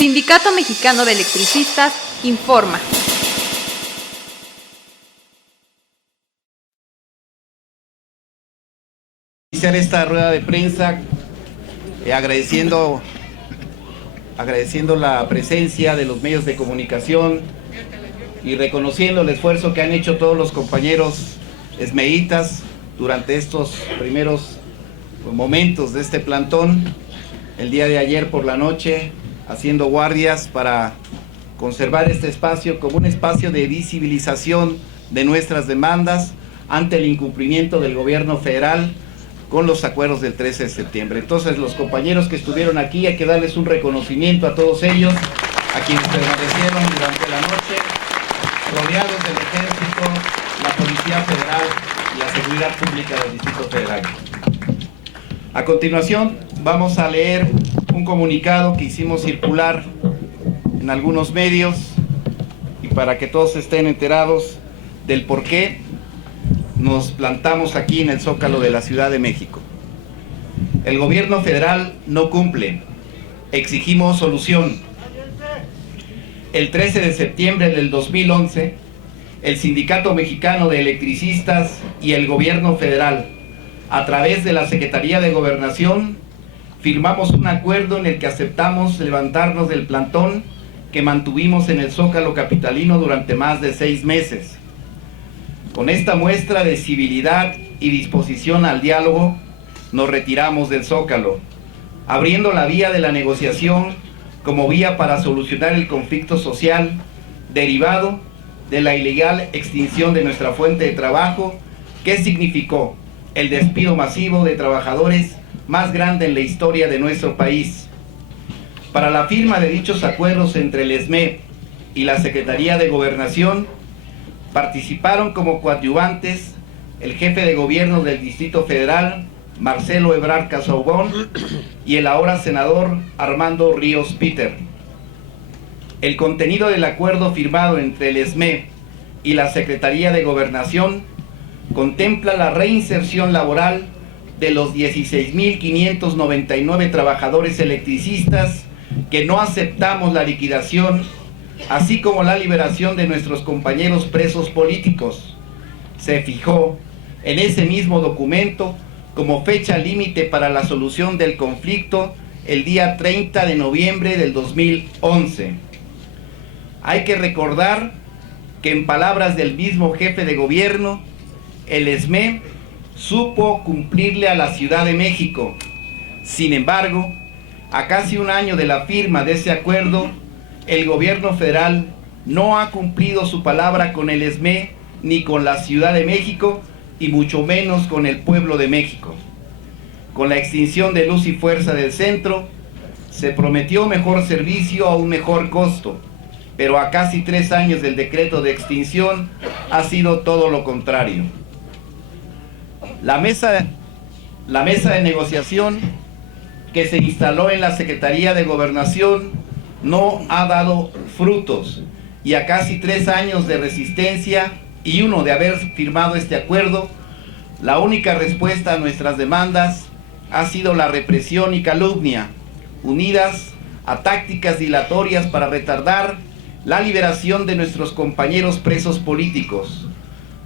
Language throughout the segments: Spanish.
Sindicato Mexicano de Electricistas informa. Iniciar esta rueda de prensa agradeciendo la presencia de los medios de comunicación y reconociendo el esfuerzo que han hecho todos los compañeros esmeitas durante estos primeros momentos de este plantón, el día de ayer por la noche, haciendo guardias para conservar este espacio como un espacio de visibilización de nuestras demandas ante el incumplimiento del gobierno federal con los acuerdos del 13 de septiembre. Entonces, los compañeros que estuvieron aquí, hay que darles un reconocimiento a todos ellos, a quienes permanecieron durante la noche, rodeados del Ejército, la Policía Federal y la Seguridad Pública del Distrito Federal. A continuación, vamos a leer un comunicado que hicimos circular en algunos medios y para que todos estén enterados del por qué nos plantamos aquí en el Zócalo de la Ciudad de México. El gobierno federal no cumple. Exigimos solución. El 13 de septiembre del 2011, el Sindicato Mexicano de Electricistas y el gobierno federal, a través de la Secretaría de Gobernación, firmamos un acuerdo en el que aceptamos levantarnos del plantón que mantuvimos en el Zócalo capitalino durante más de 6 meses. Con esta muestra de civilidad y disposición al diálogo, nos retiramos del Zócalo, abriendo la vía de la negociación como vía para solucionar el conflicto social derivado de la ilegal extinción de nuestra fuente de trabajo, que significó el despido masivo de trabajadores más grande en la historia de nuestro país. Para la firma de dichos acuerdos entre el SME y la Secretaría de Gobernación, participaron como coadyuvantes el jefe de gobierno del Distrito Federal, Marcelo Ebrard Casaubon, y el ahora senador Armando Ríos Peter. El contenido del acuerdo firmado entre el SME y la Secretaría de Gobernación contempla la reinserción laboral de los 16.599 trabajadores electricistas que no aceptamos la liquidación, así como la liberación de nuestros compañeros presos políticos. Se fijó en ese mismo documento como fecha límite para la solución del conflicto el día 30 de noviembre del 2011. Hay que recordar que, en palabras del mismo jefe de gobierno, el SME supo cumplirle a la Ciudad de México. Sin embargo, a casi un año de la firma de ese acuerdo, el gobierno federal no ha cumplido su palabra con el SME ni con la Ciudad de México, y mucho menos con el pueblo de México. Con la extinción de Luz y Fuerza del Centro, se prometió mejor servicio a un mejor costo, pero a casi 3 años del decreto de extinción ha sido todo lo contrario. La mesa de negociación que se instaló en la Secretaría de Gobernación no ha dado frutos, y a casi 3 años de resistencia y 1 de haber firmado este acuerdo, la única respuesta a nuestras demandas ha sido la represión y calumnia, unidas a tácticas dilatorias para retardar la liberación de nuestros compañeros presos políticos,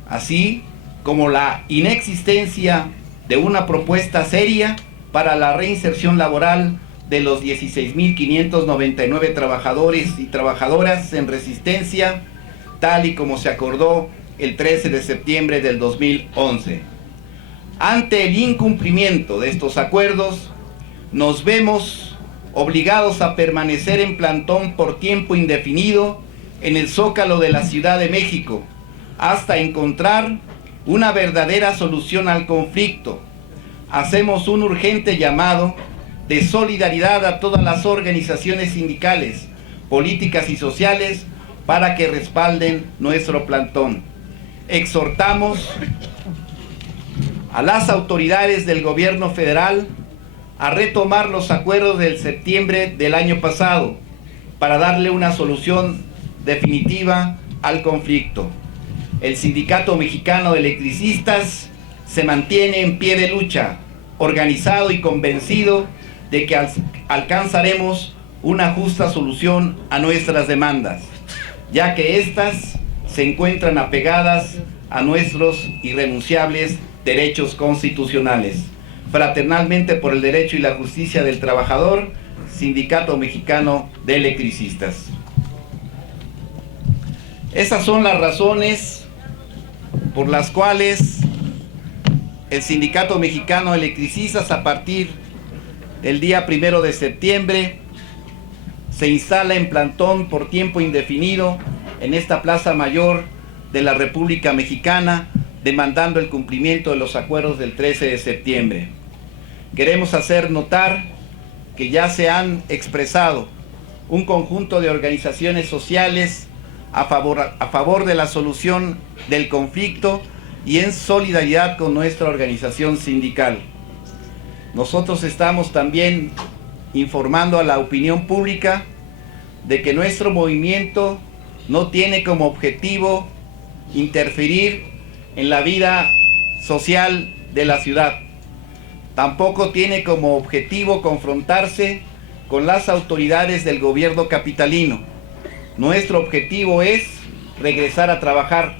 así como la inexistencia de una propuesta seria para la reinserción laboral de los 16.599 trabajadores y trabajadoras en resistencia, tal y como se acordó el 13 de septiembre del 2011. Ante el incumplimiento de estos acuerdos, nos vemos obligados a permanecer en plantón por tiempo indefinido en el Zócalo de la Ciudad de México, hasta encontrar una verdadera solución al conflicto. Hacemos un urgente llamado de solidaridad a todas las organizaciones sindicales, políticas y sociales para que respalden nuestro plantón. Exhortamos a las autoridades del gobierno federal a retomar los acuerdos del septiembre del año pasado para darle una solución definitiva al conflicto. El Sindicato Mexicano de Electricistas se mantiene en pie de lucha, organizado y convencido de que alcanzaremos una justa solución a nuestras demandas, ya que éstas se encuentran apegadas a nuestros irrenunciables derechos constitucionales. Fraternalmente por el derecho y la justicia del trabajador, Sindicato Mexicano de Electricistas. Esas son las razones por las cuales el Sindicato Mexicano de Electricistas, a partir del día 1 de septiembre, se instala en plantón por tiempo indefinido en esta Plaza Mayor de la República Mexicana, demandando el cumplimiento de los acuerdos del 13 de septiembre. Queremos hacer notar que ya se han expresado un conjunto de organizaciones sociales a favor de la solución del conflicto y en solidaridad con nuestra organización sindical. Nosotros estamos también informando a la opinión pública de que nuestro movimiento no tiene como objetivo interferir en la vida social de la ciudad. Tampoco tiene como objetivo confrontarse con las autoridades del gobierno capitalino. Nuestro objetivo es regresar a trabajar,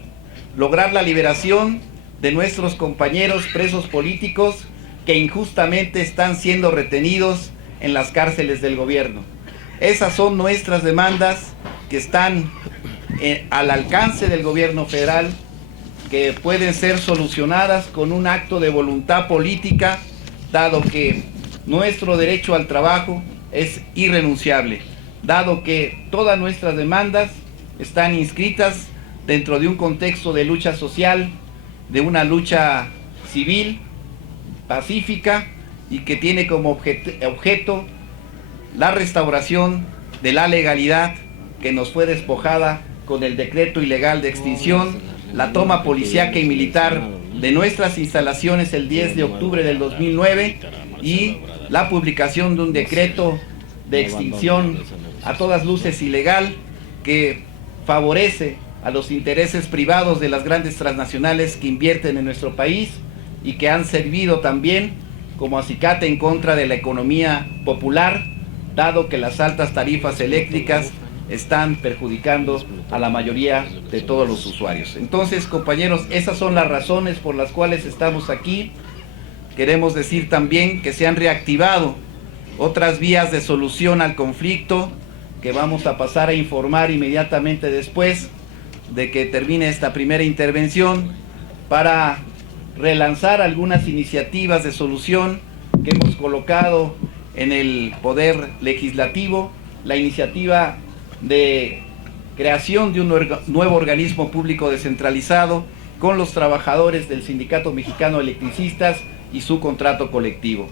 lograr la liberación de nuestros compañeros presos políticos que injustamente están siendo retenidos en las cárceles del gobierno. Esas son nuestras demandas que están al alcance del gobierno federal, que pueden ser solucionadas con un acto de voluntad política, dado que nuestro derecho al trabajo es irrenunciable, dado que todas nuestras demandas están inscritas dentro de un contexto de lucha social, de una lucha civil, pacífica, y que tiene como objeto la restauración de la legalidad que nos fue despojada con el decreto ilegal de extinción, la toma policíaca y militar de nuestras instalaciones el 10 de octubre del 2009 y la publicación de un decreto de extinción a todas luces ilegal que favorece a los intereses privados de las grandes transnacionales que invierten en nuestro país y que han servido también como acicate en contra de la economía popular, dado que las altas tarifas eléctricas están perjudicando a la mayoría de todos los usuarios. Entonces, compañeros, esas son las razones por las cuales estamos aquí. Queremos decir también que se han reactivado otras vías de solución al conflicto, que vamos a pasar a informar inmediatamente después de que termine esta primera intervención, para relanzar algunas iniciativas de solución que hemos colocado en el Poder Legislativo, la iniciativa de creación de un nuevo organismo público descentralizado con los trabajadores del Sindicato Mexicano de Electricistas y su contrato colectivo.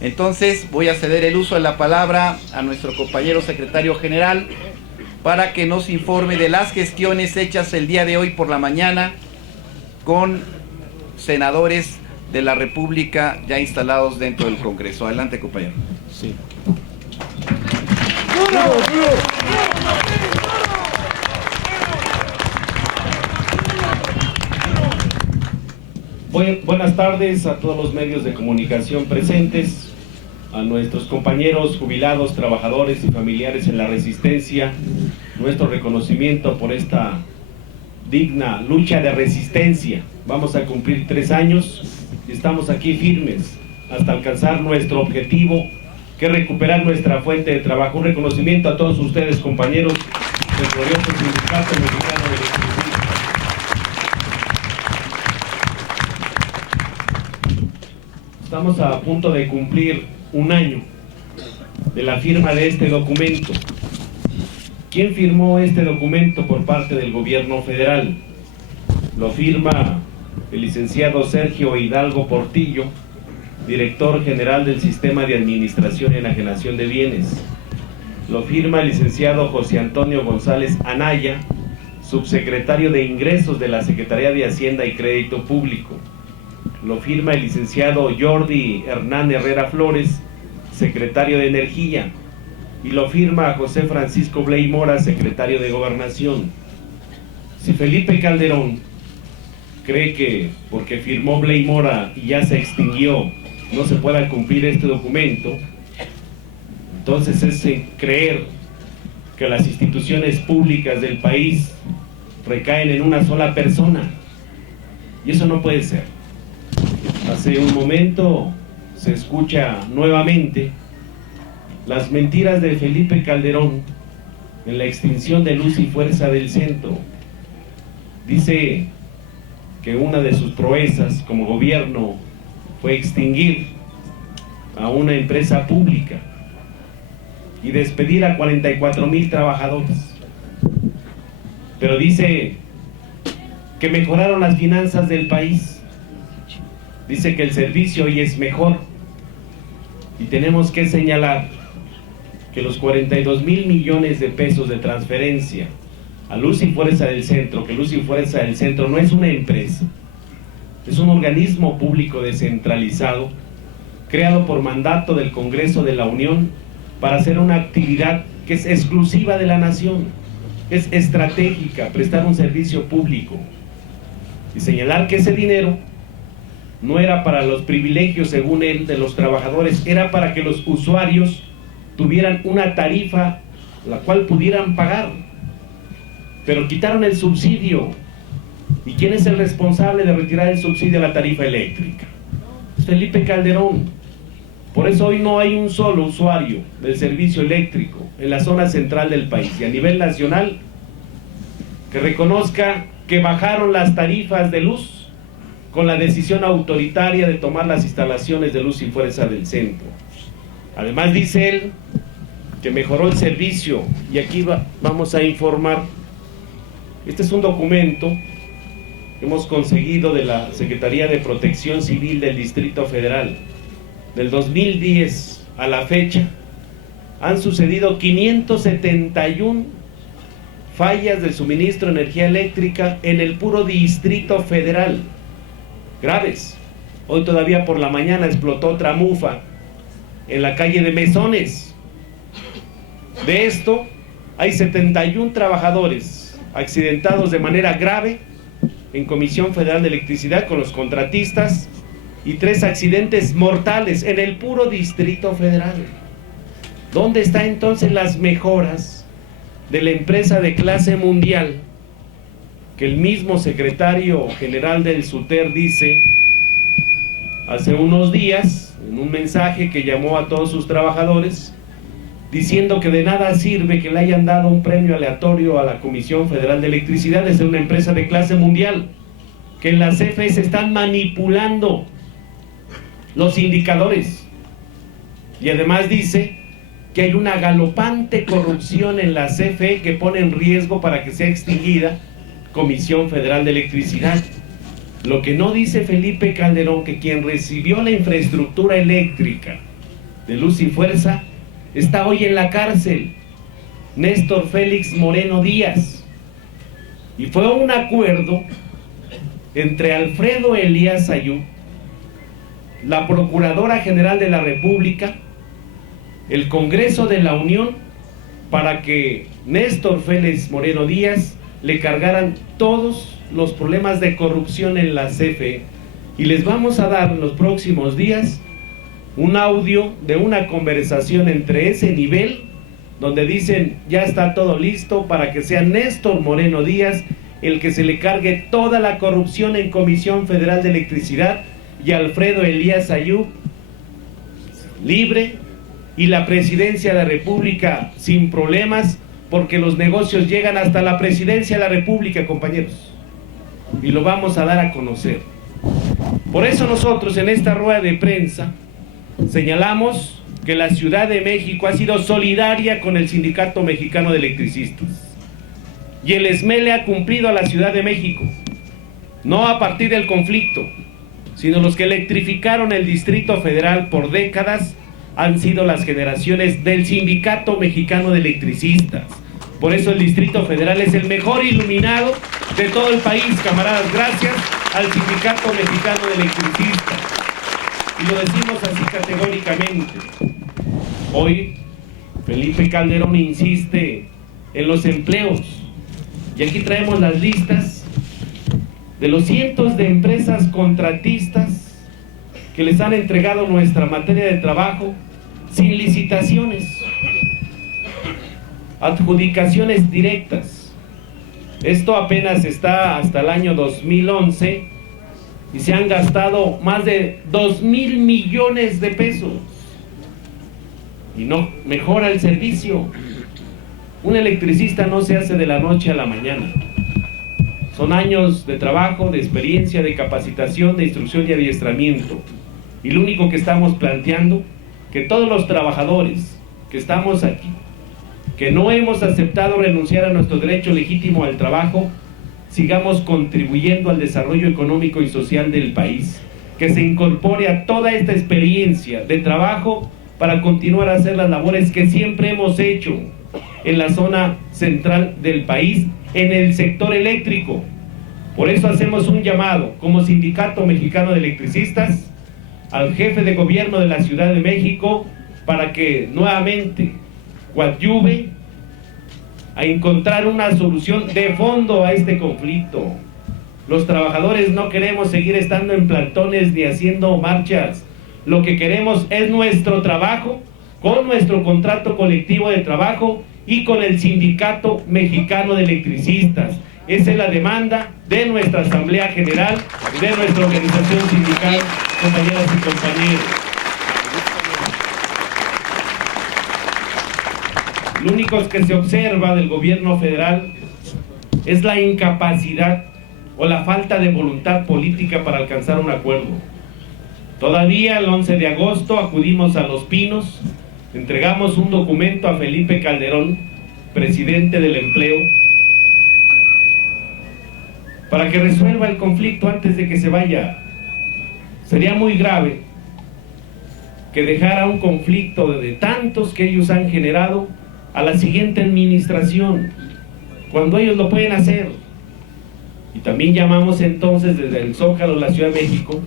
Entonces voy a ceder el uso de la palabra a nuestro compañero secretario general para que nos informe de las gestiones hechas el día de hoy por la mañana con senadores de la República ya instalados dentro del Congreso. Adelante, compañero. Sí. Buenas tardes a todos los medios de comunicación presentes, a nuestros compañeros jubilados, trabajadores y familiares en la resistencia. Nuestro reconocimiento por esta digna lucha de resistencia. Vamos a cumplir 3 años y estamos aquí firmes hasta alcanzar nuestro objetivo, que es recuperar nuestra fuente de trabajo. Un reconocimiento a todos ustedes, compañeros del glorioso Sindicato Mexicano de Electricistas. Estamos a punto de cumplir 1 año de la firma de este documento. ¿Quién firmó este documento por parte del gobierno federal? Lo firma el licenciado Sergio Hidalgo Portillo, director general del Sistema de Administración y Enajenación de Bienes. Lo firma el licenciado José Antonio González Anaya, subsecretario de Ingresos de la Secretaría de Hacienda y Crédito Público. Lo firma el licenciado Jordi Hernán Herrera Flores, secretario de Energía. Y lo firma José Francisco Bley Mora, secretario de Gobernación. Si Felipe Calderón cree que porque firmó Bley Mora y ya se extinguió, no se pueda cumplir este documento, Entonces es creer que las instituciones públicas del país recaen en una sola persona, y eso no puede ser. Hace un momento se escucha nuevamente las mentiras de Felipe Calderón en la extinción de Luz y Fuerza del Centro. Dice que una de sus proezas como gobierno fue extinguir a una empresa pública y despedir a 44,000 trabajadores. Pero dice que mejoraron las finanzas del país. Dice que el servicio hoy es mejor. Y tenemos que señalar que los 42,000 millones de pesos de transferencia a Luz y Fuerza del Centro, que Luz y Fuerza del Centro no es una empresa, es un organismo público descentralizado, creado por mandato del Congreso de la Unión para hacer una actividad que es exclusiva de la nación, es estratégica, prestar un servicio público. Y señalar que ese dinero no era para los privilegios, según él, de los trabajadores, era para que los usuarios tuvieran una tarifa la cual pudieran pagar. Pero quitaron el subsidio. ¿Y quién es el responsable de retirar el subsidio a la tarifa eléctrica? Es Felipe Calderón. Por eso hoy no hay un solo usuario del servicio eléctrico en la zona central del país y a nivel nacional que reconozca que bajaron las tarifas de luz con la decisión autoritaria de tomar las instalaciones de Luz y Fuerza del Centro. Además dice él que mejoró el servicio, y aquí vamos a informar. Este es un documento que hemos conseguido de la Secretaría de Protección Civil del Distrito Federal. Del 2010 a la fecha han sucedido 571 fallas del suministro de energía eléctrica en el puro Distrito Federal. Graves. Hoy todavía por la mañana explotó otra mufa en la calle de Mesones. De esto hay 71 trabajadores accidentados de manera grave en Comisión Federal de Electricidad con los contratistas y 3 accidentes mortales en el puro Distrito Federal. ¿Dónde están entonces las mejoras de la empresa de clase mundial que el mismo secretario general del SUTER dice hace unos días en un mensaje que llamó a todos sus trabajadores diciendo que de nada sirve que le hayan dado un premio aleatorio a la Comisión Federal de Electricidad de ser una empresa de clase mundial, que en la CFE se están manipulando los indicadores, y además dice que hay una galopante corrupción en la CFE que pone en riesgo para que sea extinguida Comisión Federal de Electricidad. Lo que no dice Felipe Calderón, que quien recibió la infraestructura eléctrica de Luz y Fuerza está hoy en la cárcel, Néstor Félix Moreno Díaz, y fue un acuerdo entre Alfredo Elías Ayub, la Procuradora General de la República, el Congreso de la Unión, para que Néstor Félix Moreno Díaz le cargaran todos los problemas de corrupción en la CFE. Y les vamos a dar en los próximos días un audio de una conversación entre ese nivel, donde dicen ya está todo listo para que sea Néstor Moreno Díaz el que se le cargue toda la corrupción en Comisión Federal de Electricidad, y Alfredo Elías Ayub libre, y la presidencia de la República sin problemas, porque los negocios llegan hasta la presidencia de la República, compañeros, y lo vamos a dar a conocer. Por eso nosotros en esta rueda de prensa señalamos que la Ciudad de México ha sido solidaria con el Sindicato Mexicano de Electricistas, y el SME le ha cumplido a la Ciudad de México, no a partir del conflicto, sino los que electrificaron el Distrito Federal por décadas han sido las generaciones del Sindicato Mexicano de Electricistas. Por eso el Distrito Federal es el mejor iluminado de todo el país, camaradas, gracias al Sindicato Mexicano de Electricistas. Y lo decimos así categóricamente. Hoy Felipe Calderón insiste en los empleos, y aquí traemos las listas de los cientos de empresas contratistas que les han entregado nuestra materia de trabajo sin licitaciones. Adjudicaciones directas. Esto apenas está hasta el año 2011 y se han gastado más de 2,000 millones de pesos. Y no mejora el servicio. Un electricista no se hace de la noche a la mañana. Son años de trabajo, de experiencia, de capacitación, de instrucción y adiestramiento. Y lo único que estamos planteando, que todos los trabajadores que estamos aquí, que no hemos aceptado renunciar a nuestro derecho legítimo al trabajo, sigamos contribuyendo al desarrollo económico y social del país, que se incorpore a toda esta experiencia de trabajo para continuar a hacer las labores que siempre hemos hecho en la zona central del país, en el sector eléctrico. Por eso hacemos un llamado como Sindicato Mexicano de Electricistas al jefe de gobierno de la Ciudad de México para que nuevamente coadyuve a encontrar una solución de fondo a este conflicto. Los trabajadores no queremos seguir estando en plantones ni haciendo marchas. Lo que queremos es nuestro trabajo, con nuestro contrato colectivo de trabajo y con el Sindicato Mexicano de Electricistas. Esa es la demanda de nuestra Asamblea General, de nuestra organización sindical, compañeras y compañeros. Lo único que se observa del gobierno federal es la incapacidad o la falta de voluntad política para alcanzar un acuerdo. Todavía el 11 de agosto acudimos a Los Pinos, entregamos un documento a Felipe Calderón, presidente del Empleo, para que resuelva el conflicto antes de que se vaya. Sería muy grave que dejara un conflicto de tantos que ellos han generado a la siguiente administración, cuando ellos lo pueden hacer. Y también llamamos entonces desde el Zócalo de la Ciudad de México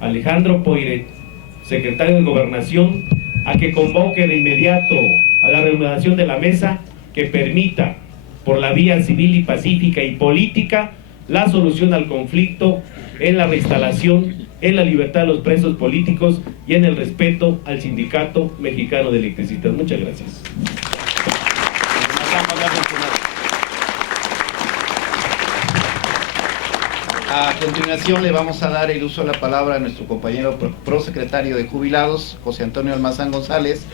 a Alejandro Poiret, secretario de Gobernación, a que convoque de inmediato a la reanudación de la mesa que permita, por la vía civil y pacífica y política, la solución al conflicto en la reinstalación, en la libertad de los presos políticos y en el respeto al Sindicato Mexicano de Electricistas. Muchas gracias. A continuación le vamos a dar el uso de la palabra a nuestro compañero prosecretario de Jubilados, José Antonio Almazán González,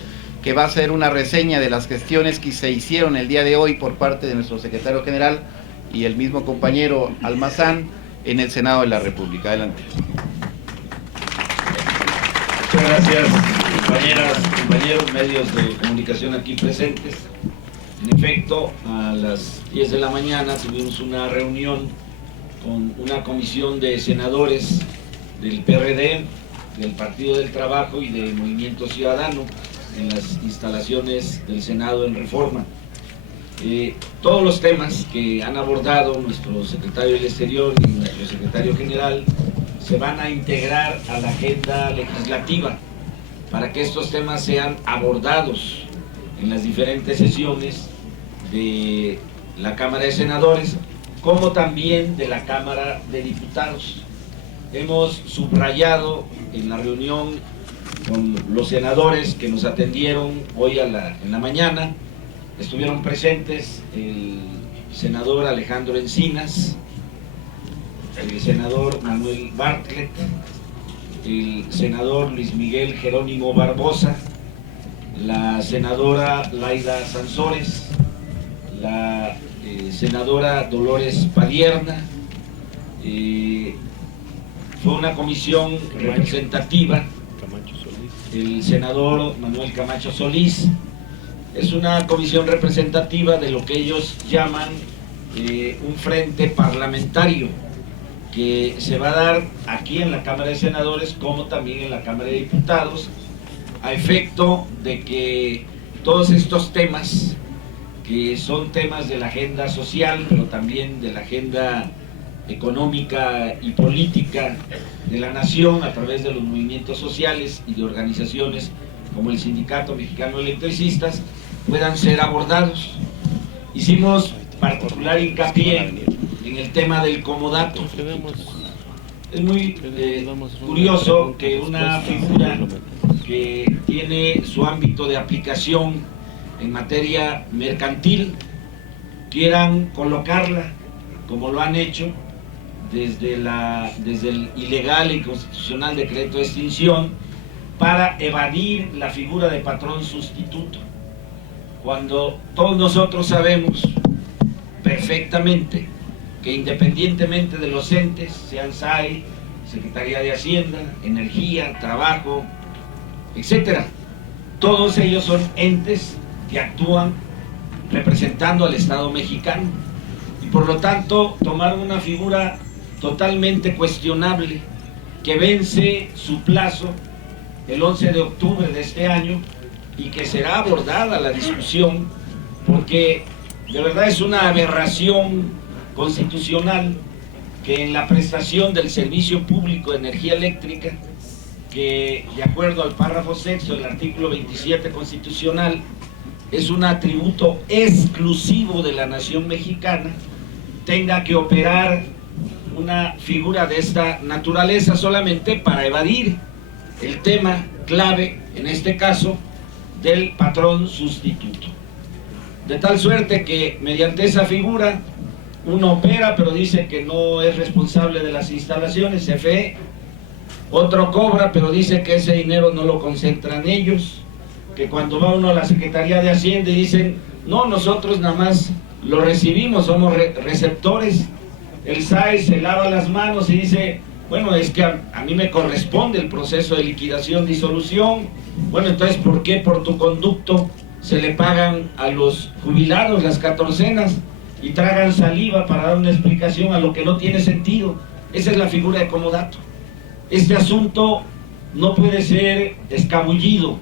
que va a hacer una reseña de las gestiones que se hicieron el día de hoy por parte de nuestro secretario general y el mismo compañero Almazán en el Senado de la República. Adelante. Muchas gracias, compañeras, compañeros, medios de comunicación aquí presentes. En efecto, a las 10 de la mañana tuvimos una reunión con una comisión de senadores del PRD, del Partido del Trabajo y del Movimiento Ciudadano en las instalaciones del Senado en Reforma. Todos los temas que han abordado nuestro secretario del Exterior y nuestro secretario general se van a integrar a la agenda legislativa para que estos temas sean abordados en las diferentes sesiones de la Cámara de Senadores, como también de la Cámara de Diputados. Hemos subrayado en la reunión con los senadores que nos atendieron hoy en la mañana. Estuvieron presentes el senador Alejandro Encinas, el senador Manuel Bartlett, el senador Luis Miguel Jerónimo Barbosa, la senadora Laida Sansores, la senadora Dolores Padierna. Fue una comisión representativa, el senador Manuel Camacho Solís. Es una comisión representativa de lo que ellos llaman un frente parlamentario que se va a dar aquí en la Cámara de Senadores como también en la Cámara de Diputados, a efecto de que todos estos temas, que son temas de la agenda social, pero también de la agenda económica y política de la nación a través de los movimientos sociales y de organizaciones como el Sindicato Mexicano de Electricistas, puedan ser abordados. Hicimos particular hincapié en el tema del comodato. Es muy curioso que una figura que tiene su ámbito de aplicación en materia mercantil quieran colocarla, como lo han hecho, desde el ilegal e inconstitucional decreto de extinción, para evadir la figura de patrón sustituto, cuando todos nosotros sabemos perfectamente que independientemente de los entes, sean SAE, Secretaría de Hacienda, Energía, Trabajo, etcétera, todos ellos son entes que actúan representando al Estado mexicano, y por lo tanto tomar una figura totalmente cuestionable que vence su plazo el 11 de octubre de este año y que será abordada la discusión, porque de verdad es una aberración constitucional que en la prestación del servicio público de energía eléctrica, que de acuerdo al párrafo sexto del artículo 27 constitucional es un atributo exclusivo de la nación mexicana, tenga que operar una figura de esta naturaleza solamente para evadir el tema clave, en este caso, del patrón sustituto. De tal suerte que mediante esa figura uno opera, pero dice que no es responsable de las instalaciones, CFE. Otro cobra, pero dice que ese dinero no lo concentran ellos, que cuando va uno a la Secretaría de Hacienda y dicen, no, nosotros nada más lo recibimos, somos receptores. El SAE se lava las manos y dice, bueno, es que a mí me corresponde el proceso de liquidación, disolución. Bueno, entonces, ¿por qué por tu conducto se le pagan a los jubilados las catorcenas y tragan saliva para dar una explicación a lo que no tiene sentido? Esa es la figura de comodato. Este asunto no puede ser escabullido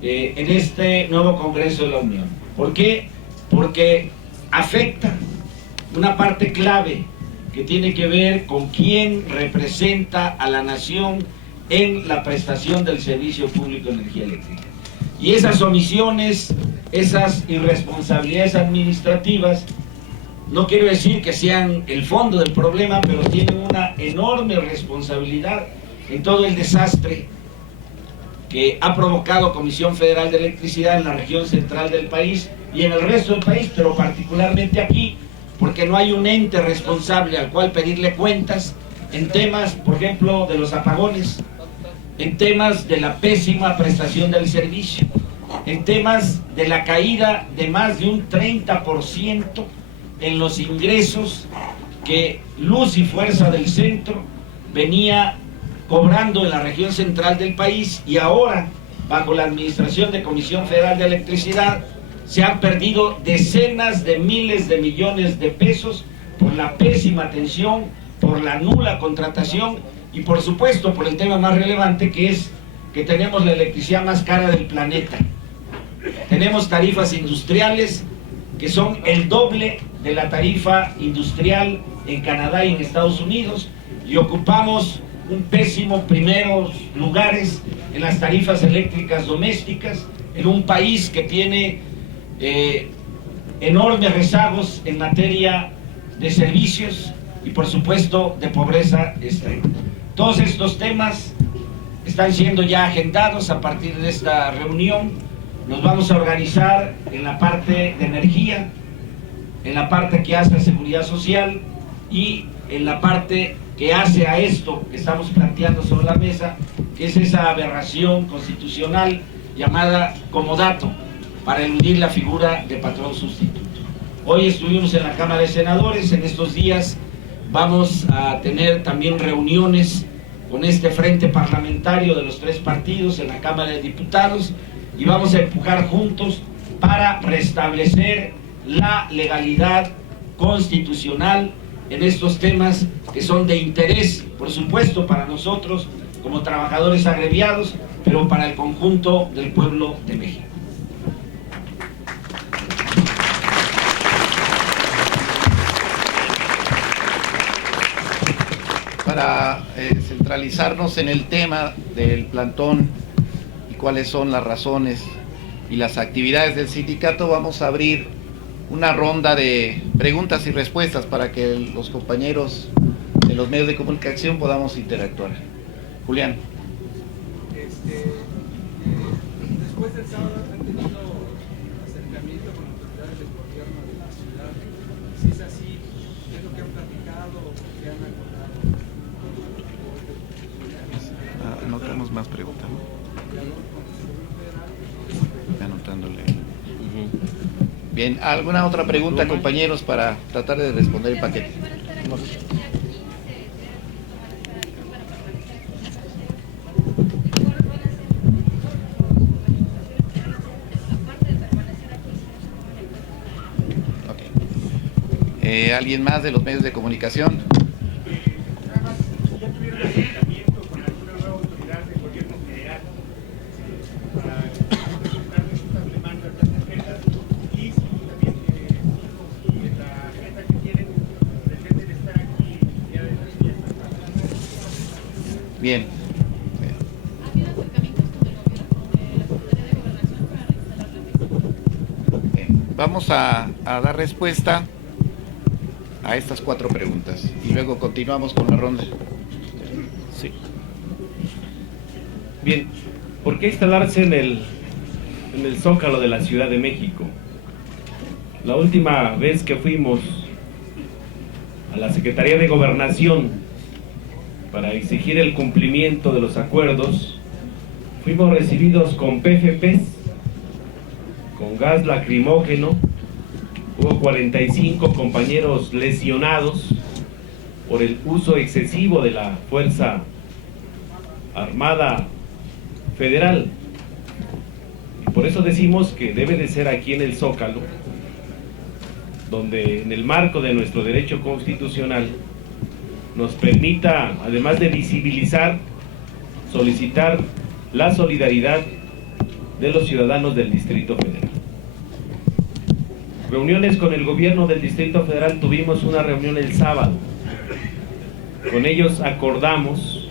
en este nuevo Congreso de la Unión. ¿Por qué? Porque afecta una parte clave que tiene que ver con quién representa a la nación en la prestación del servicio público de energía eléctrica. Y esas omisiones, esas irresponsabilidades administrativas, no quiero decir que sean el fondo del problema, pero tienen una enorme responsabilidad en todo el desastre que ha provocado Comisión Federal de Electricidad en la región central del país y en el resto del país, pero particularmente aquí, porque no hay un ente responsable al cual pedirle cuentas en temas, por ejemplo, de los apagones, en temas de la pésima prestación del servicio, en temas de la caída de más de un 30% en los ingresos que Luz y Fuerza del Centro venía cobrando en la región central del país, y ahora, bajo la administración de Comisión Federal de Electricidad, se han perdido decenas de miles de millones de pesos por la pésima atención, por la nula contratación y por supuesto por el tema más relevante, que es que tenemos la electricidad más cara del planeta. Tenemos tarifas industriales que son el doble de la tarifa industrial en Canadá y en Estados Unidos, y ocupamos un pésimo primeros lugares en las tarifas eléctricas domésticas, en un país que tiene enormes rezagos en materia de servicios y por supuesto de pobreza extrema. Todos estos temas están siendo ya agendados a partir de esta reunión. Nos vamos a organizar en la parte de energía, en la parte que hace a seguridad social y en la parte que hace a esto que estamos planteando sobre la mesa, que es esa aberración constitucional llamada comodato, para eludir la figura de patrón sustituto. Hoy estuvimos en la Cámara de Senadores, en estos días vamos a tener también reuniones con este frente parlamentario de los tres partidos en la Cámara de Diputados, y vamos a empujar juntos para restablecer la legalidad constitucional en estos temas que son de interés, por supuesto, para nosotros como trabajadores agremiados, pero para el conjunto del pueblo de México. Para centralizarnos en el tema del plantón y cuáles son las razones y las actividades del sindicato, vamos a abrir una ronda de preguntas y respuestas para que los compañeros de los medios de comunicación podamos interactuar. Julián. Después del sábado han tenido gobierno de la ciudad. Si es así, ¿qué es lo que han platicado o qué han acordado? No tenemos más preguntas, ¿no? Anotándole. Bien, ¿alguna otra pregunta, compañeros, para tratar de responder el paquete? ¿Alguien más de los medios de comunicación? ¿Ya tuvieron acercamiento con alguna nueva autoridad del gobierno federal para presentarles estas demandas de tarjetas? Y si también si la agenda que tienen pretenden estar aquí el día de las fiestas. Bien. ¿Ha habido acercamientos con el gobierno de la Secretaría de Gobernación para reinstalar la mesa? Bien. Vamos a dar respuesta a estas 4 preguntas y luego continuamos con la ronda. Sí. Bien, ¿por qué instalarse en el Zócalo de la Ciudad de México? La última vez que fuimos a la Secretaría de Gobernación para exigir el cumplimiento de los acuerdos, fuimos recibidos con PFPs, con gas lacrimógeno. Hubo 45 compañeros lesionados por el uso excesivo de la Fuerza Armada Federal. Y por eso decimos que debe de ser aquí en el Zócalo, donde en el marco de nuestro derecho constitucional nos permita, además de visibilizar, solicitar la solidaridad de los ciudadanos del Distrito Federal. Reuniones con el gobierno del Distrito Federal, tuvimos una reunión el sábado. Con ellos acordamos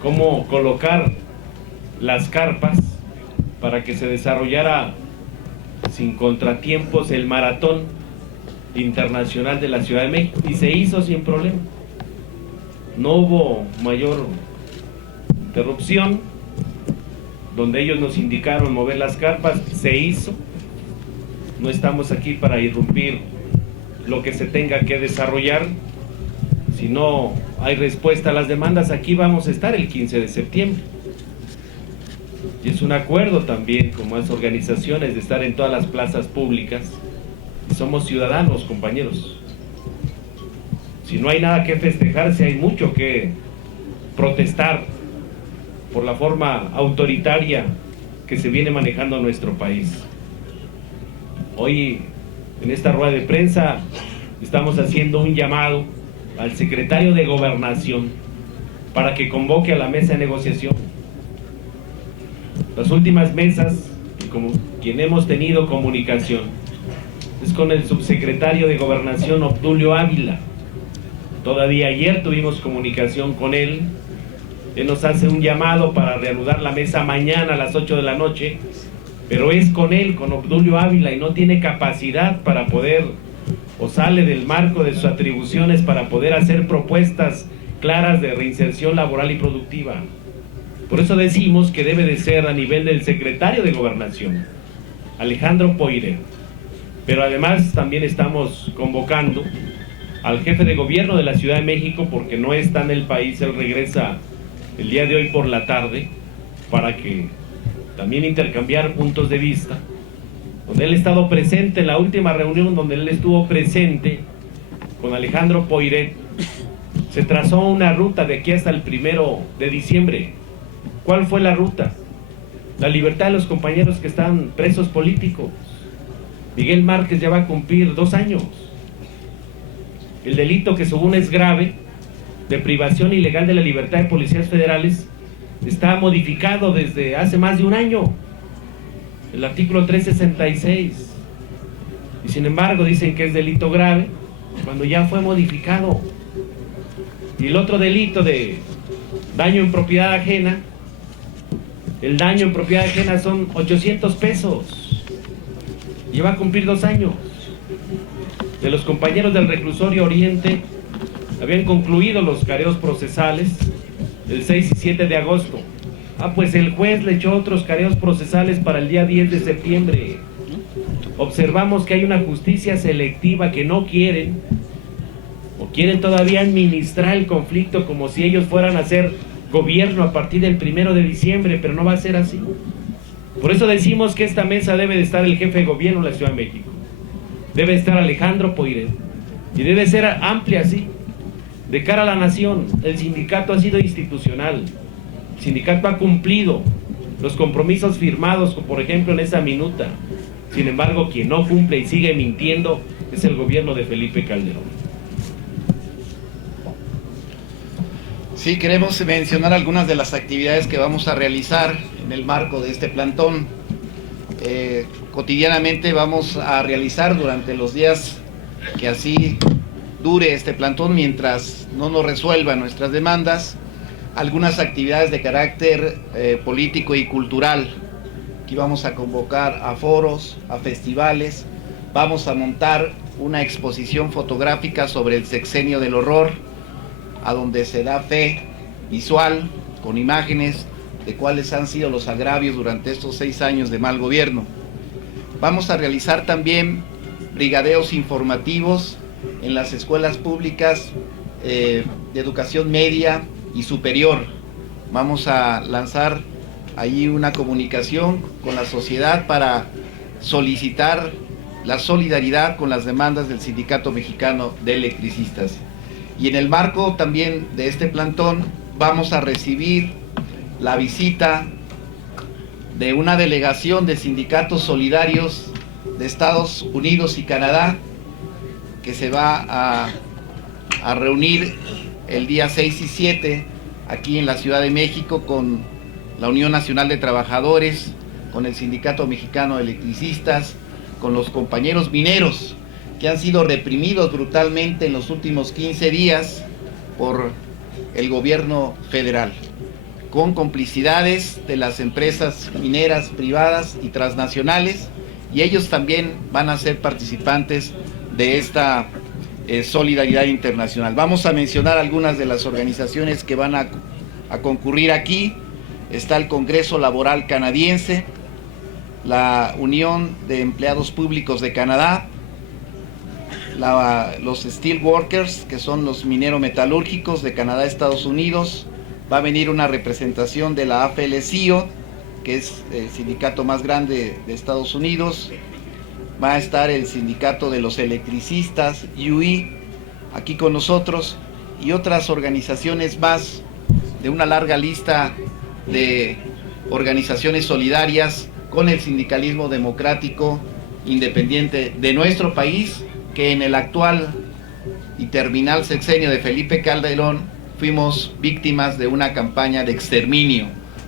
cómo colocar las carpas para que se desarrollara sin contratiempos el maratón internacional de la Ciudad de México, y se hizo sin problema. No hubo mayor interrupción. Donde ellos nos indicaron mover las carpas, se hizo. No estamos aquí para irrumpir lo que se tenga que desarrollar. Si no hay respuesta a las demandas, aquí vamos a estar el 15 de septiembre. Y es un acuerdo también con más organizaciones de estar en todas las plazas públicas. Y somos ciudadanos, compañeros. Si no hay nada que festejar, si hay mucho que protestar por la forma autoritaria que se viene manejando nuestro país. Hoy, en esta rueda de prensa, estamos haciendo un llamado al secretario de Gobernación para que convoque a la mesa de negociación. Las últimas mesas, como quien hemos tenido comunicación, es con el subsecretario de Gobernación, Obdulio Ávila. Todavía ayer tuvimos comunicación con él. Él nos hace un llamado para reanudar la mesa mañana a las 8 de la noche, pero es con él, con Obdulio Ávila, y no tiene capacidad para poder, o sale del marco de sus atribuciones para poder hacer propuestas claras de reinserción laboral y productiva. Por eso decimos que debe de ser a nivel del secretario de Gobernación, Alejandro Poiré. Pero además también estamos convocando al jefe de gobierno de la Ciudad de México, porque no está en el país, él regresa el día de hoy por la tarde, para que también intercambiar puntos de vista, donde él ha estado presente en la última reunión, donde él estuvo presente con Alejandro Poiré. Se trazó una ruta de aquí hasta el 1 de diciembre. ¿Cuál fue la ruta? La libertad de los compañeros que están presos políticos. Miguel Márquez ya va a cumplir 2 años. El delito, que según es grave, de privación ilegal de la libertad de policías federales, está modificado desde hace más de un año, el artículo 366, y sin embargo dicen que es delito grave cuando ya fue modificado. Y el otro delito de daño en propiedad ajena, el daño en propiedad ajena son 800 pesos, y va a cumplir 2 años. De los compañeros del reclusorio Oriente, habían concluido los careos procesales el 6 y 7 de agosto. Pues el juez le echó otros careos procesales para el día 10 de septiembre. observamos que hay una justicia selectiva que no quieren, o quieren todavía administrar el conflicto como si ellos fueran a hacer gobierno a partir del 1 de diciembre, pero no va a ser así. Por eso decimos que esta mesa debe de estar el jefe de gobierno de la Ciudad de México, debe estar Alejandro Poiré, y debe ser amplia así, de cara a la nación. El sindicato ha sido institucional, el sindicato ha cumplido los compromisos firmados, por ejemplo en esa minuta. Sin embargo, quien no cumple y sigue mintiendo es el gobierno de Felipe Calderón. Sí, queremos mencionar algunas de las actividades que vamos a realizar en el marco de este plantón. Cotidianamente vamos a realizar durante los días que así dure este plantón, mientras no nos resuelvan nuestras demandas, algunas actividades de carácter político y cultural. Aquí vamos a convocar a foros, a festivales, vamos a montar una exposición fotográfica sobre el sexenio del horror, a donde se da fe visual con imágenes de cuáles han sido los agravios durante estos 6 años de mal gobierno. Vamos a realizar también brigadeos informativos en las escuelas públicas de educación media y superior. Vamos a lanzar ahí una comunicación con la sociedad para solicitar la solidaridad con las demandas del Sindicato Mexicano de Electricistas. Y en el marco también de este plantón vamos a recibir la visita de una delegación de sindicatos solidarios de Estados Unidos y Canadá, que se va a reunir el día 6 y 7 aquí en la Ciudad de México con la Unión Nacional de Trabajadores, con el Sindicato Mexicano de Electricistas, con los compañeros mineros que han sido reprimidos brutalmente en los últimos 15 días por el gobierno federal, con complicidades de las empresas mineras privadas y transnacionales, y ellos también van a ser participantes de esta solidaridad internacional. Vamos a mencionar algunas de las organizaciones que van a concurrir aquí. Está el Congreso Laboral Canadiense, la Unión de Empleados Públicos de Canadá, los Steel Workers, que son los minero-metalúrgicos de Canadá, Estados Unidos. Va a venir una representación de la AFL-CIO, que es el sindicato más grande de Estados Unidos. Va a estar el sindicato de los electricistas, UI, aquí con nosotros, y otras organizaciones más de una larga lista de organizaciones solidarias con el sindicalismo democrático independiente de nuestro país, que en el actual y terminal sexenio de Felipe Calderón fuimos víctimas de una campaña de exterminio,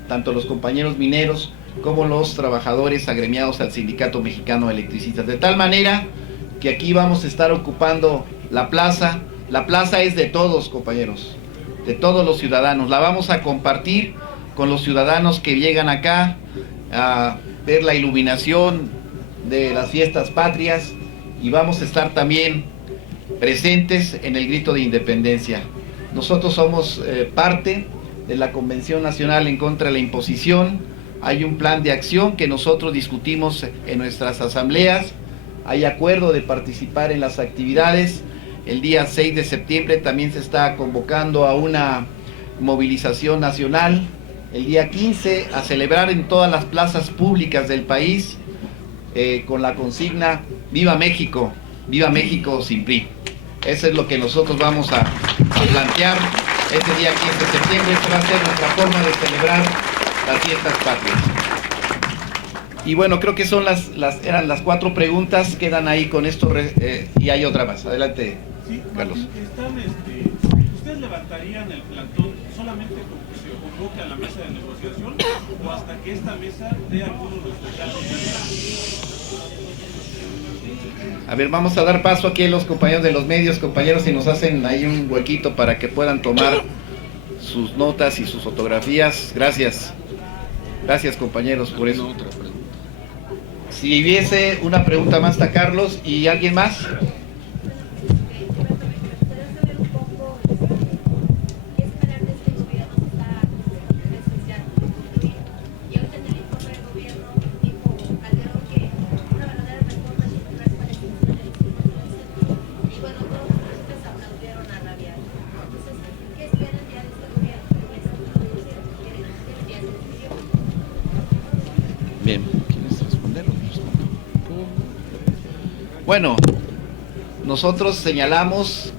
tanto los compañeros mineros como los trabajadores agremiados al Sindicato Mexicano de Electricistas. De tal manera que aquí vamos a estar ocupando la plaza. La plaza es de todos, compañeros, de todos los ciudadanos. La vamos a compartir con los ciudadanos que llegan acá a ver la iluminación de las fiestas patrias, y vamos a estar también presentes en el grito de independencia. Nosotros somos parte de la Convención Nacional en contra de la imposición. Hay un plan de acción que nosotros discutimos en nuestras asambleas. Hay acuerdo de participar en las actividades. El día 6 de septiembre también se está convocando a una movilización nacional. El día 15 a celebrar en todas las plazas públicas del país con la consigna ¡Viva México! ¡Viva México sin PRI! Eso es lo que nosotros vamos a plantear ese día 15 de septiembre. Esta va a ser nuestra forma de celebrar las fiestas patrias. Y bueno, creo que son eran las 4 preguntas. Quedan ahí con esto y hay otra más. Adelante, Sí, Carlos. ¿Ustedes levantarían el plantón solamente porque se convoque a la mesa de negociación o hasta que esta mesa dé algunos resultados? A ver, vamos a dar paso aquí a los compañeros de los medios. Compañeros, si nos hacen ahí un huequito para que puedan tomar sus notas y sus fotografías. Gracias. Gracias, compañeros, por eso. Si hubiese una pregunta más, está Carlos. ¿Y alguien más? Bueno, nosotros señalamos,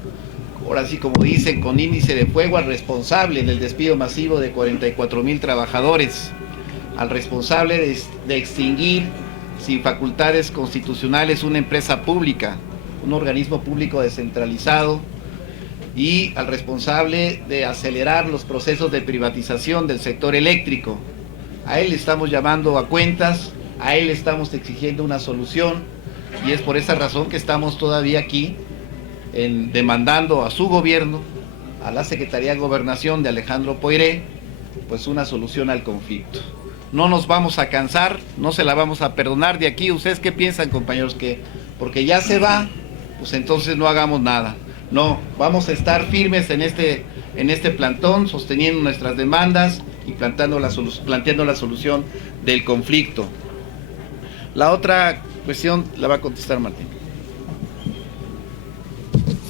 ahora sí como dicen, con índice de fuego al responsable del despido masivo de 44,000 trabajadores, al responsable de extinguir sin facultades constitucionales una empresa pública, un organismo público descentralizado, y al responsable de acelerar los procesos de privatización del sector eléctrico. A él le estamos llamando a cuentas, a él le estamos exigiendo una solución, y es por esa razón que estamos todavía aquí demandando a su gobierno, a la Secretaría de Gobernación de Alejandro Poiré, pues una solución al conflicto. No nos vamos a cansar, no se la vamos a perdonar de aquí. ¿Ustedes qué piensan, compañeros? Que porque ya se va, pues entonces no hagamos nada. No, vamos a estar firmes en este plantón, sosteniendo nuestras demandas y planteando la solución del conflicto. La otra cuestión la va a contestar Martín.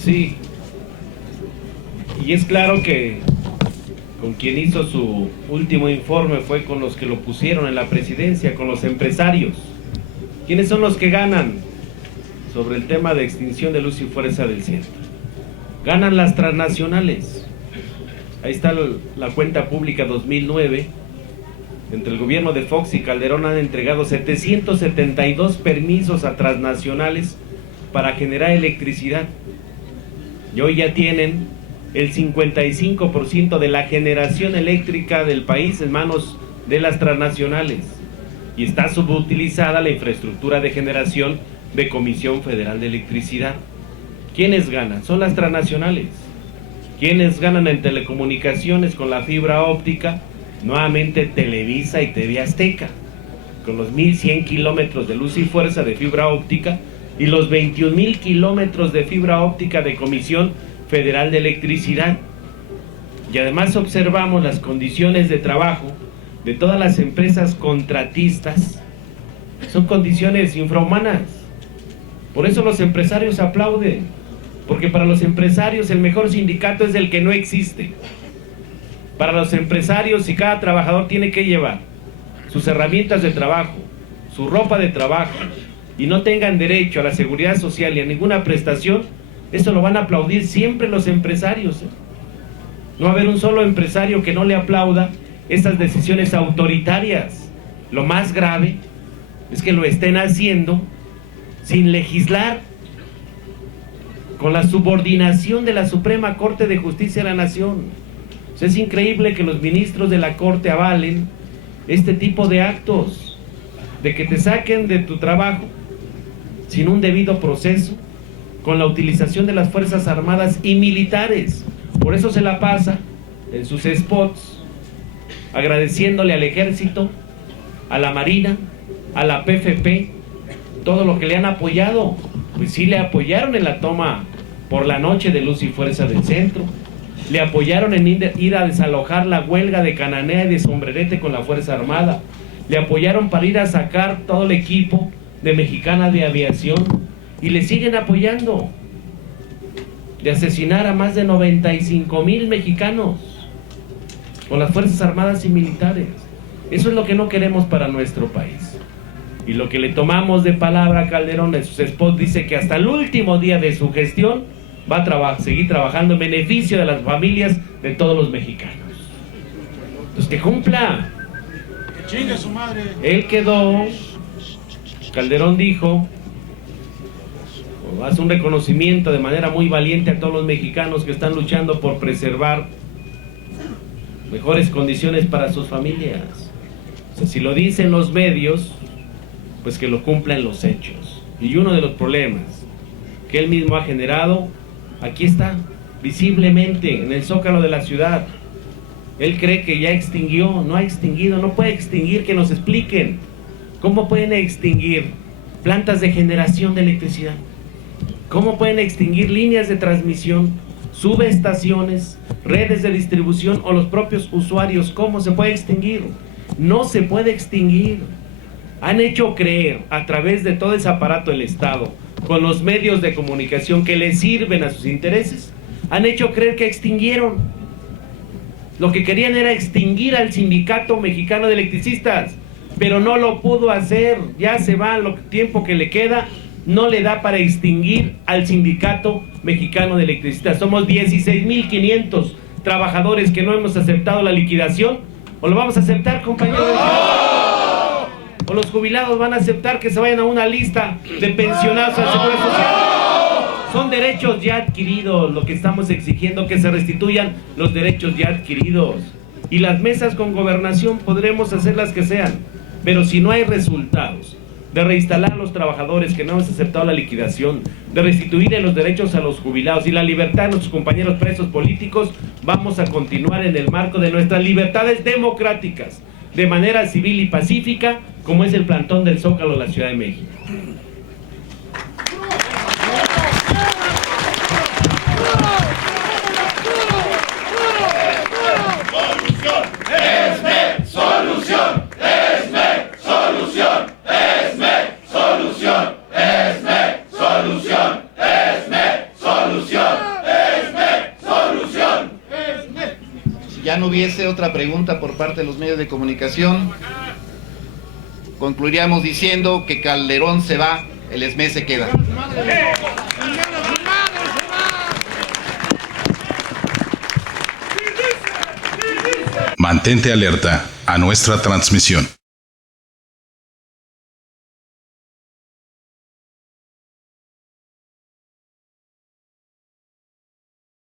Sí, y es claro que con quien hizo su último informe fue con los que lo pusieron en la presidencia, con los empresarios. ¿Quiénes son los que ganan sobre el tema de extinción de luz y fuerza del centro? Ganan las transnacionales. Ahí está la cuenta pública 2009. Entre el gobierno de Fox y Calderón han entregado 772 permisos a transnacionales para generar electricidad. Y hoy ya tienen el 55% de la generación eléctrica del país en manos de las transnacionales. Y está subutilizada la infraestructura de generación de Comisión Federal de Electricidad. ¿Quiénes ganan? Son las transnacionales. ¿Quiénes ganan en telecomunicaciones con la fibra óptica? Nuevamente Televisa y TV Azteca, con los 1,100 kilómetros de luz y fuerza de fibra óptica y los 21,000 kilómetros de fibra óptica de Comisión Federal de Electricidad. Y además observamos las condiciones de trabajo de todas las empresas contratistas. Son condiciones infrahumanas. Por eso los empresarios aplauden, porque para los empresarios el mejor sindicato es el que no existe. Para los empresarios, si cada trabajador tiene que llevar sus herramientas de trabajo, su ropa de trabajo, y no tengan derecho a la seguridad social y a ninguna prestación, eso lo van a aplaudir siempre los empresarios. No va a haber un solo empresario que no le aplauda estas decisiones autoritarias. Lo más grave es que lo estén haciendo sin legislar, con la subordinación de la Suprema Corte de Justicia de la Nación. O sea, es increíble que los ministros de la Corte avalen este tipo de actos, de que te saquen de tu trabajo sin un debido proceso, con la utilización de las Fuerzas Armadas y militares. Por eso se la pasa en sus spots agradeciéndole al Ejército, a la Marina, a la PFP, todo lo que le han apoyado. Pues sí, le apoyaron en la toma por la noche de luz y fuerza del centro, le apoyaron en ir a desalojar la huelga de Cananea y de Sombrerete con la Fuerza Armada, le apoyaron para ir a sacar todo el equipo de Mexicana de Aviación, y le siguen apoyando, de asesinar a más de 95,000 mexicanos con las Fuerzas Armadas y militares. Eso es lo que no queremos para nuestro país. Y lo que le tomamos de palabra a Calderón en sus spots, dice que hasta el último día de su gestión va a seguir trabajando en beneficio de las familias de todos los mexicanos. Pues que cumpla. Que chingue su madre. Él quedó, Calderón dijo, hace un reconocimiento de manera muy valiente a todos los mexicanos que están luchando por preservar mejores condiciones para sus familias. O sea, si lo dicen los medios, pues que lo cumplan los hechos. Y uno de los problemas que él mismo ha generado, aquí está, visiblemente, en el zócalo de la ciudad. Él cree que ya extinguió, no ha extinguido, no puede extinguir, que nos expliquen. ¿Cómo pueden extinguir plantas de generación de electricidad? ¿Cómo pueden extinguir líneas de transmisión, subestaciones, redes de distribución o los propios usuarios? ¿Cómo se puede extinguir? No se puede extinguir. Han hecho creer a través de todo ese aparato del Estado, con los medios de comunicación que les sirven a sus intereses, han hecho creer que extinguieron. Lo que querían era extinguir al Sindicato Mexicano de Electricistas, pero no lo pudo hacer. Ya se va lo tiempo que le queda no le da para extinguir al Sindicato Mexicano de Electricistas. Somos 16,500 trabajadores que no hemos aceptado la liquidación. ¿O lo vamos a aceptar, compañeros? ¿O los jubilados van a aceptar que se vayan a una lista de pensionados al Seguro Social? Son derechos ya adquiridos, lo que estamos exigiendo, que se restituyan los derechos ya adquiridos. Y las mesas con gobernación podremos hacer las que sean, pero si no hay resultados de reinstalar a los trabajadores que no hemos aceptado la liquidación, de restituir los derechos a los jubilados y la libertad de nuestros compañeros presos políticos, vamos a continuar en el marco de nuestras libertades democráticas, de manera civil y pacífica, como es el plantón del Zócalo de la Ciudad de México. Ya no hubiese otra pregunta por parte de los medios de comunicación, concluiríamos diciendo que Calderón se va, el ESME se queda. Mantente alerta a nuestra transmisión.